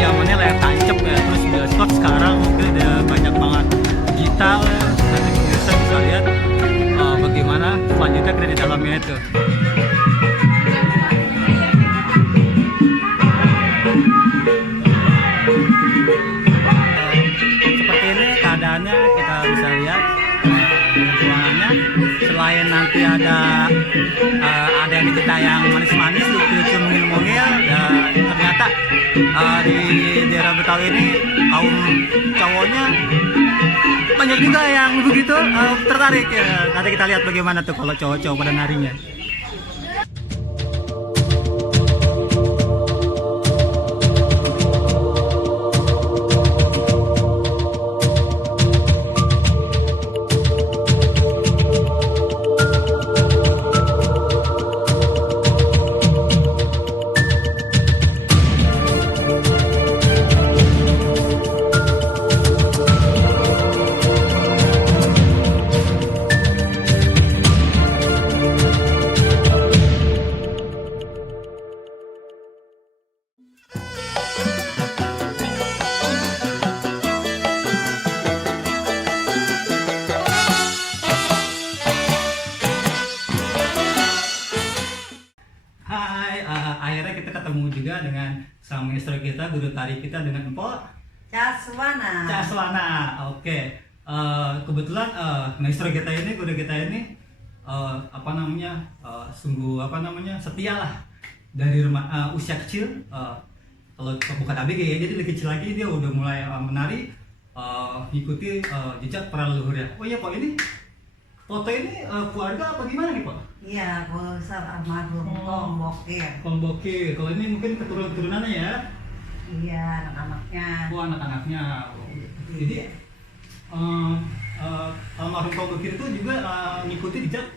zamannya layar tancap ya, terus bioskop sekarang mungkin udah banyak banget digital ya. Nanti pemirsa bisa lihat bagaimana selanjutnya kita di dalamnya itu. Seperti ini keadaannya, kita bisa lihat ruangannya. Selain nanti ada yang kita yang manis-manis, lucu-lucu, mungil-mungil, dan ternyata di daerah Betawi ini kaum cowoknya banyak juga yang begitu tertarik ya. Nanti kita lihat bagaimana tuh kalau cowok-cowok pada narinya. Akhirnya kita ketemu juga dengan sang maestro kita, guru tari kita dengan Empok Caswana. Oke. Kebetulan maestro kita ini, guru kita ini sungguh setia lah dari usia kecil. Kalau bukan ABG ya, jadi lebih kecil lagi dia udah mulai menari, ikuti jejak para leluhurnya. Oh iya Pak, ini foto ini keluarga apa gimana nih Pak? Iya, besar almarhum Kombokir. Kombokir. Kalau ini mungkin keturunan-keturunannya ya? Iya, anak-anaknya. Oh, anak-anaknya. Jadi almarhum Kombokir itu juga ngikuti jejak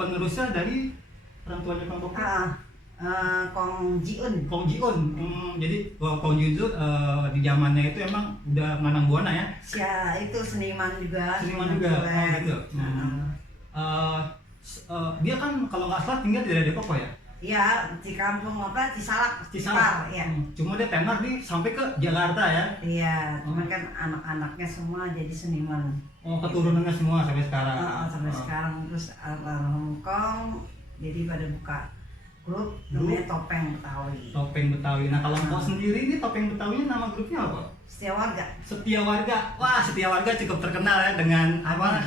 penerusnya dari orang tuanya Kombokir. Kong Jiun. Kong Jiun. Jadi Kong Jiun itu di zamannya itu emang udah manang buana ya? Ya, itu seniman juga. Seniman juga. Oh gitu. Dia kan kalau nggak salah tinggal di daerah Depok Pak ya? Iya, di kampung Cisalak. Ya. Cuma dia tenar sampai ke Jakarta ya? Iya, cuman kan anak-anaknya semua jadi seniman. Oh, keturunannya semua sampai sekarang. Sampai sekarang. Terus almarhum Kong jadi pada buka grup namanya Topeng Betawi. Topeng Betawi. Nah, kalau Empok sendiri ini Topeng Betawi nama grupnya apa? Setia Warga. Setia Warga. Wah, Setia Warga cukup terkenal ya dengan apa?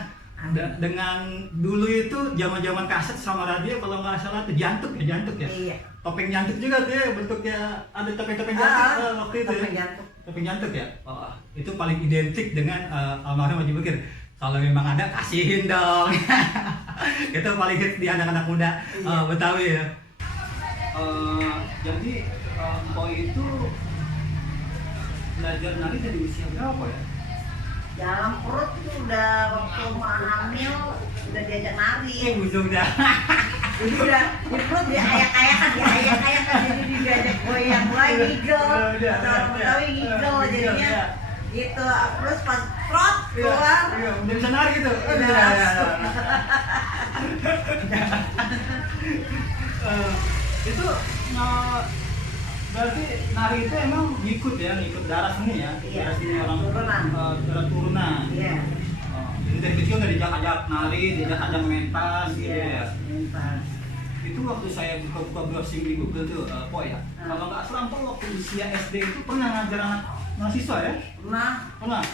Dengan dulu itu zaman-zaman kaset sama radio, kalau nggak salah itu jantuk ya. Iya. Topeng jantuk juga tuh ya, bentuknya ada topeng-topeng jantuk waktu itu topeng ya. Jantuk. Topeng jantuk ya. Oh, itu paling identik dengan almarhum Haji Bekir. Kalau memang ada kasihin dong. Itu paling hits di anak-anak muda Betawi ya. Jadi Empok itu belajar nari dari usia berapa ya? Dalam perut itu udah waktu hamil udah diajak nari. Ujung dah. Jadi udah di perut diayak-ayakan jadi diajak goyang ngigel. Atau orang Betawi ngigel jadinya. Gitu. Terus pas trot keluar. Iya, udah bisa nari gitu. Itu berarti nari itu emang ngikut darah seni ya? Iya, darah seni orang turunan. Iya. Jadi dari kecil udah dijak-ajak nari, dijak-ajak mentas gitu ya? Mentas. Itu waktu saya buka-buka browsing di Google tuh, Pok ya? Kalau nggak salah Pok waktu usia SD itu pernah ngajar anak mahasiswa ya? Pernah?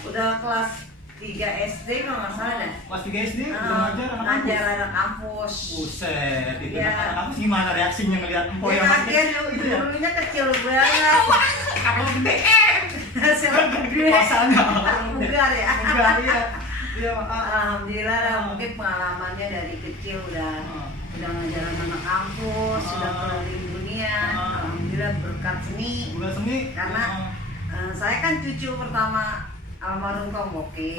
Udah kelas 3 SD kalau nggak salah deh. Kelas 3 SD udah ngajar anak kampus? Ngajar anak kampus. Buset, itu Iya. anak kampus gimana reaksinya ngeliat Empok yang masih kecil gitu ya? Dulunya kecil banget. Kalau gede, Hasilnya gede. pasalnya Bugar ya. Bugar, iya. Iya, Alhamdulillah lah, mungkin pengalamannya dari kecil udah ngajar anak kampus, sudah keliling dunia. Alhamdulillah berkat seni. udah seni. Karena saya kan cucu pertama almarhum Kombokir.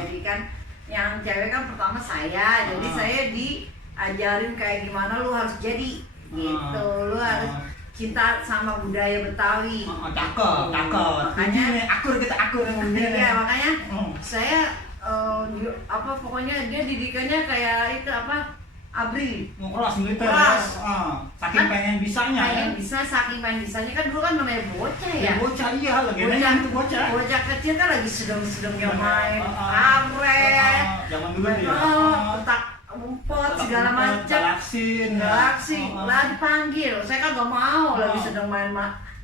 Jadi kan yang cewek kan pertama saya. Jadi saya diajarin kayak gimana lu harus jadi gitu. Lu harus cinta sama budaya Betawi. Cakep. Makanya akur iya, makanya saya pokoknya dia didikannya kayak itu ABRI. keras militer. Keras. Saking Kan pengen bisanya ya. saking pengen bisanya kan dulu kan namanya bocah ya. Bocah iya, legendanya itu bocah. Bocah kecil kan lagi sedang-sedangnya main karet. Zaman dulu dia. petak umpet segala macam. Galaksin. Lah dipanggil. Saya kan gak mau lagi sedang main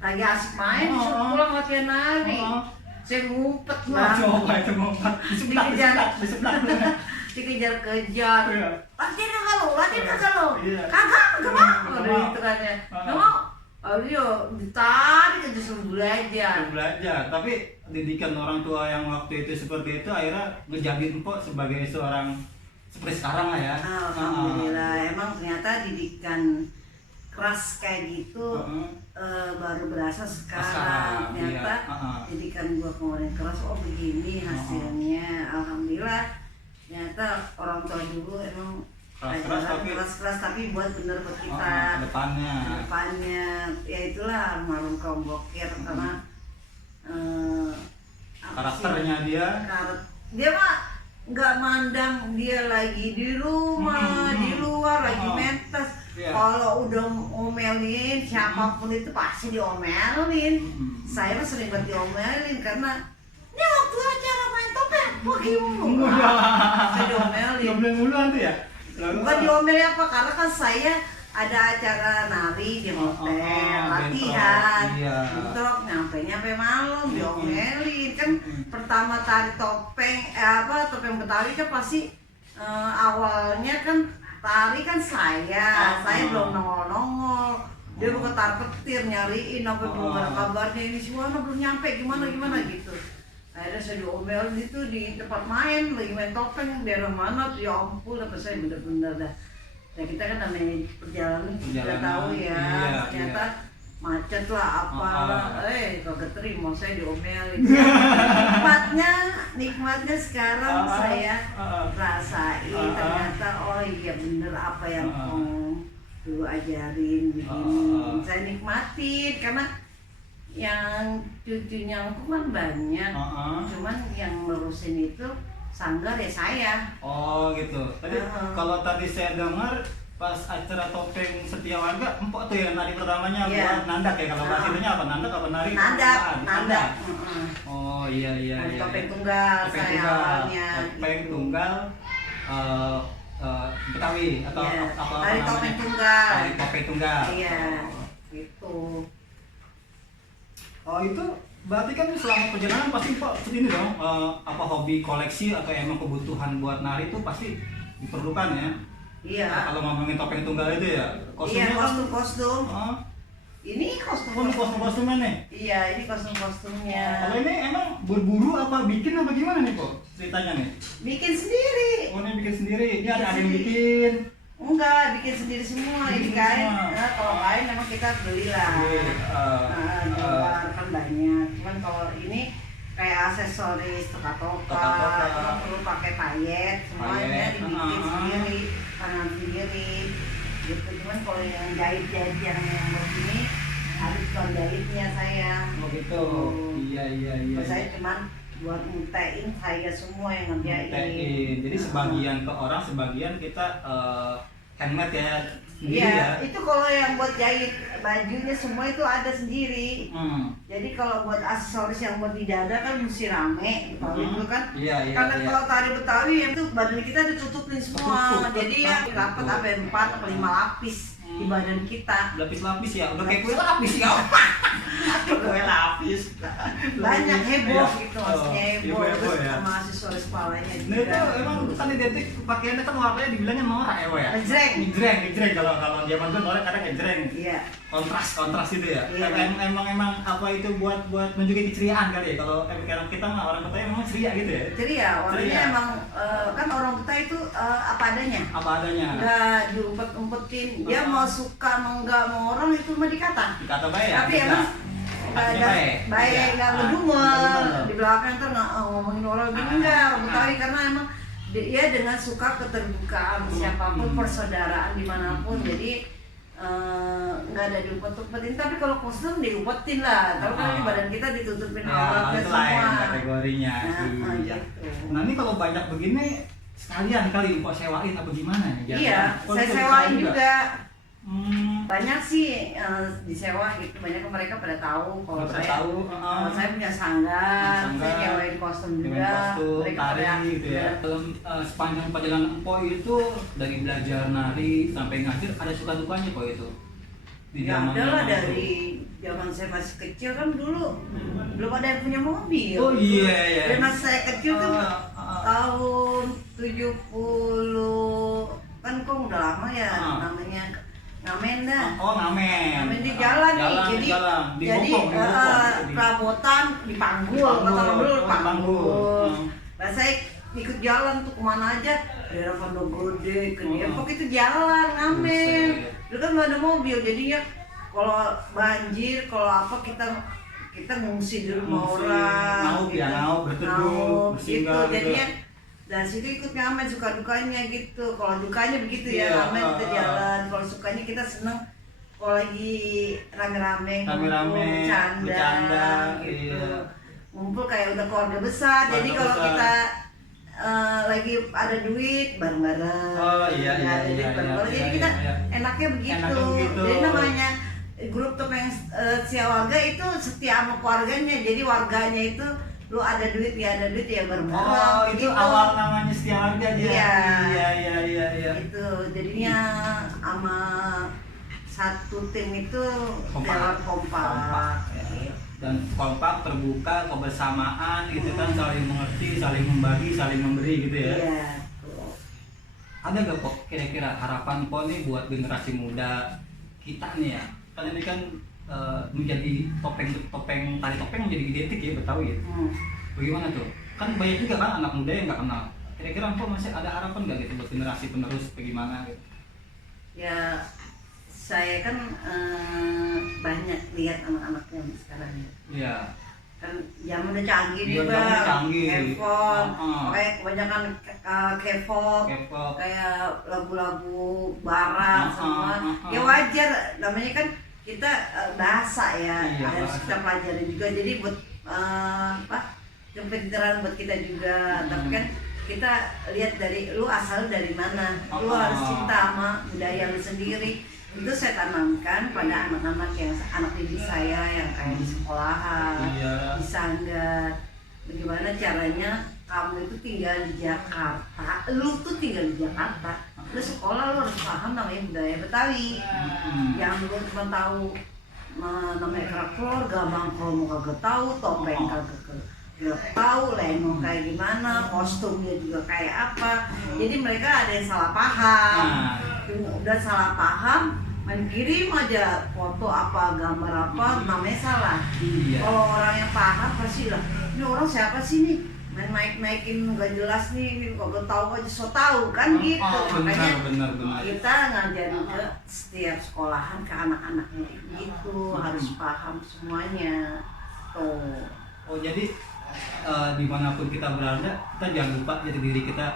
lagi asik main disuruh pulang latihan nari. Saya ngumpet lah. Coba itu ngumpet. Di sebelah. Dikejar-kejar. Latihan kagak lo? Iya. Kagak mau. Gitu kan ya. Gak mau. Ayo ditarik aja suruh belajar. Tapi didikan orang tua yang waktu itu seperti itu akhirnya ngejadiin Mpok sebagai seorang seperti sekarang lah ya. Alhamdulillah, emang ternyata didikan keras kayak gitu baru berasa sekarang. Ternyata didikan gua kemarin keras, oh begini hasilnya. Alhamdulillah, ternyata orang tua dulu emang keras tapi buat bener buat kita depannya. Ya itulah almarhum kaum Bokir karena karakternya dia mah nggak mandang dia lagi di rumah, di luar lagi mentas. Kalau udah ngomelin siapapun itu pasti diomelin. Saya mah sering banget diomelin karena ini waktu acara main topeng bagaimana? Saya diomelin mulu nanti ya. Bukan diomelin apa, karena kan saya ada acara nari di hotel, latihan, bentrok nyampe malam diomelin kan. Pertama tari topeng topeng Betawi kan pasti awalnya kan tari kan saya belum nongol, dia bukan tar-petir nyariin apa belum ada kabarnya, ini semua belum nyampe gimana gitu. Akhirnya saya diomelin itu di tempat main, lagi main topeng daerah mana, ya ampun, apa saya bener-bener dah. Ya kita kan namanya perjalanan kita tahu ya, ternyata macet lah apalah, kagak terima saya diomelin. Nikmatnya sekarang saya rasain ternyata oh iya bener apa yang dulu ajarin begini. Saya nikmatin karena yang cucunya aku kan banyak, cuman yang ngurusin itu sanggar ya saya. Oh gitu. Tadi kalau tadi saya dengar pas acara topeng Setia Warga, Mpok tuh yang nari pertamanya buat nandak ya, kalau bahasa itunya apa? Nandak apa nari? Nandak. Oh iya. Topeng tunggal saya awalnya. Topeng tunggal Betawi atau apa? Tari topeng tunggal. Tari topeng tunggal. Iya, gitu. Oh itu berarti kan selama perjalanan pasti Pak ini dong, apa hobi koleksi atau emang kebutuhan buat nari itu pasti diperlukan ya? Iya. Kalau ngomongin topeng tunggal itu ya, kostumnya kostum. Ini kostum-kostumnya nih? Iya, ini kostum-kostumnya. Kalau ini emang berburu apa bikin apa gimana nih kok ceritanya nih? Bikin sendiri. Oh ini bikin sendiri, ini ada yang bikin? Enggak, bikin sendiri semua. Ini kain, kalau kain memang kita beli lah. Di luar kan banyak. Cuman kalau ini kayak aksesoris toka-toka, perlu pakai payet, semuanya dibikin sendiri, tangan sendiri. Gitu. Cuman kalau yang jahit-jahit yang begini harus tukang jahitnya saya. Oh gitu. Iya. Saya cuman buat ngetein saya semua yang ngerjain. Jadi sebagian ke orang, sebagian kita handmade ya. Iya, itu kalau yang buat jahit bajunya semua itu ada sendiri. Jadi kalau buat aksesoris yang buat di dada kan mesti rame, itu kan. Iya. Karena kalau tari Betawi itu badan kita ditutupin semua. Jadi ya dapat sampai 4 atau 5 lapis di badan kita. Lapis-lapis ya, udah kayak kue lapis ya. Kue lapis. Banyak heboh gitu, maksudnya heboh ya. sama aksesoris kepalanya juga. Nah itu emang kan identik pakaiannya kan warnanya dibilangnya norak ya. Ngejreng kalau zaman dulu norak kadang ngejreng. Iya. Kontras gitu ya. Iya. Emang apa itu buat menunjukin keceriaan kali ya. Kalau kita mah orang Betawi emang ceria gitu ya. Ceria, orangnya emang kan orang Betawi itu apa adanya. Enggak diumpet-umpetin. Dia mau suka enggak mau orang itu mah dikata baik ya. Tapi emang baik, nggak ngedumel di belakang ntar nggak ngomongin orang gini enggak. Orang Betawi karena emang dia dengan suka keterbukaan siapapun, persaudaraan dimanapun. Jadi nggak ada diumpet-umpetin. Tapi kalau kostum diumpetin lah. Tapi kan di badan kita ditutupin auratnya semua. Kategorinya. Gitu. Nah ini kalau banyak begini sekalian kali kok sewain apa gimana ya? Iya, Kok saya itu sewain bisa juga. Hmm, Banyak sih disewa gitu, banyak mereka pada tahu kalau nggak saya tahu. saya punya sanggar, Sanggar, saya nyewain kostum Dengan juga. kostum, Mereka tari pada gitu ya. Dalam sepanjang perjalanan Empo itu dari belajar nari sampai ngajar ada suka dukanya kok itu. Di ya zaman adalah itu. dari zaman saya masih kecil kan dulu belum ada yang punya mobil. Oh iya iya. Dari masa saya kecil tuh tahun 70 kan kok udah lama ya namanya ngamen dah. Oh ngamen. Ngamen di jalan nih, jadi Di jadi bokong. perabotan dipanggul, kata dulu panggul. Hmm. Nah saya ikut jalan tuh kemana aja, daerah Pondok Gede ke Depok itu jalan ngamen. Dulu kan nggak ada mobil, jadinya kalau banjir, kalau apa kita ngungsi di rumah Ngungsi, orang. ngaup ya, ngaup, berteduh, Ngaup, bersinggah gitu. gitu. Jadinya dari situ ikut ngamen, suka dukanya gitu. Kalau dukanya begitu ya, Iya, ngamen kita jalan. Kalau sukanya kita seneng kalau lagi rame-rame, Rame-rame, bercanda, gitu. iya. Ngumpul kayak udah keluarga besar. Keluarga Jadi kalau besar. kita lagi ada duit bareng-bareng. Oh, iya, iya, Ada duit iya, bareng-bareng. iya, Jadi iya, kita iya. enaknya begitu. Enaknya begitu. Jadi namanya grup topeng Siawarga itu setia sama keluarganya. Jadi warganya itu lu ada duit ya ada duit ya bareng-bareng. Oh itu gitu. awal namanya setia warga dia. Iya. Iya. Itu jadinya sama satu tim itu Kompak. kompak. Ya. Dan kompak, terbuka, kebersamaan gitu kan, saling mengerti, saling membagi, saling memberi gitu ya. Iya. Tuh. Ada gak kok kira-kira harapan kok nih buat generasi muda kita nih ya? Kan ini kan menjadi topeng tari topeng menjadi identik ya Betawi ya. Bagaimana tuh? Kan banyak juga kan anak muda yang nggak kenal. Kira-kira kok masih ada harapan nggak gitu buat generasi penerus bagaimana gitu? Ya saya kan banyak lihat anak-anak yang sekarang ya. Iya. Kan zaman udah canggih Iya, juga, zaman canggih. handphone, Heeh. kayak kebanyakan K-pop, K-pop. kayak lagu-lagu barat Heeh, semua. heeh. Ya wajar, namanya kan kita bahasa ya, Iya, harus bahasa. kita pelajari juga. Jadi buat apa? Kepintaran buat kita juga. Tapi kan kita lihat dari lu asal dari mana, lu harus cinta sama budaya lu sendiri. Itu saya tanamkan pada anak-anak yang anak didik saya yang kayak di sekolahan, Iya. di sanggar. Bagaimana caranya kamu itu tinggal di Jakarta, lu tuh tinggal di Jakarta, lu sekolah lu harus paham namanya budaya Betawi. Yang lu cuma tahu namanya kerak telur, gambang kalau mau kagak tahu, topeng kagak tahu, lenong kayak gimana, kostumnya juga kayak apa. Jadi mereka ada yang salah paham. Udah salah paham, main kirim aja foto apa, gambar apa, namanya salah. Iya. Kalau orang yang paham pasti lah, ini orang siapa sih nih? Main naikin nggak jelas nih, ini kagak tahu aja, so tahu kan gitu. Makanya benar. kita ngajarin ke setiap sekolahan ke anak-anaknya gitu, harus paham semuanya. Tuh. Oh jadi dimanapun kita berada, kita jangan lupa jati diri kita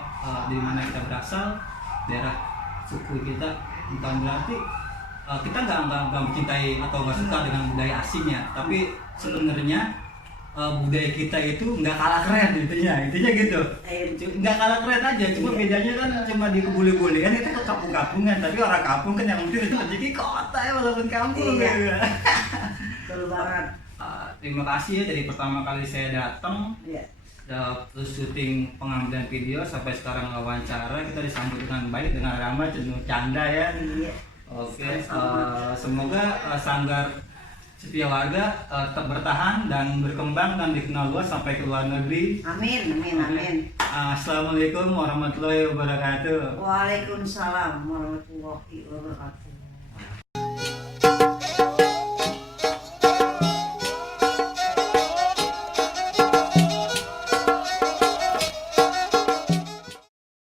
dari mana kita berasal, daerah suku kita. Bukan berarti kita nggak mencintai atau nggak suka dengan budaya asingnya, tapi sebenarnya budaya kita itu nggak kalah keren intinya gitu. Nggak kalah keren aja, cuma bedanya kan cuma dikebuli-buli kan itu kampung-kampungan, tapi orang kampung kan yang penting itu rezeki kota ya walaupun kampung. Iya. Gitu. Betul banget. Terima kasih ya dari pertama kali saya datang. Iya. Terus syuting pengambilan video sampai sekarang wawancara kita disambut dengan baik, dengan ramah, penuh canda ya. Iya. Oke, semoga Sanggar Setia Warga tetap bertahan dan berkembang dan dikenal luas sampai ke luar negeri. Amin. Assalamualaikum warahmatullahi wabarakatuh. Waalaikumsalam warahmatullahi wabarakatuh.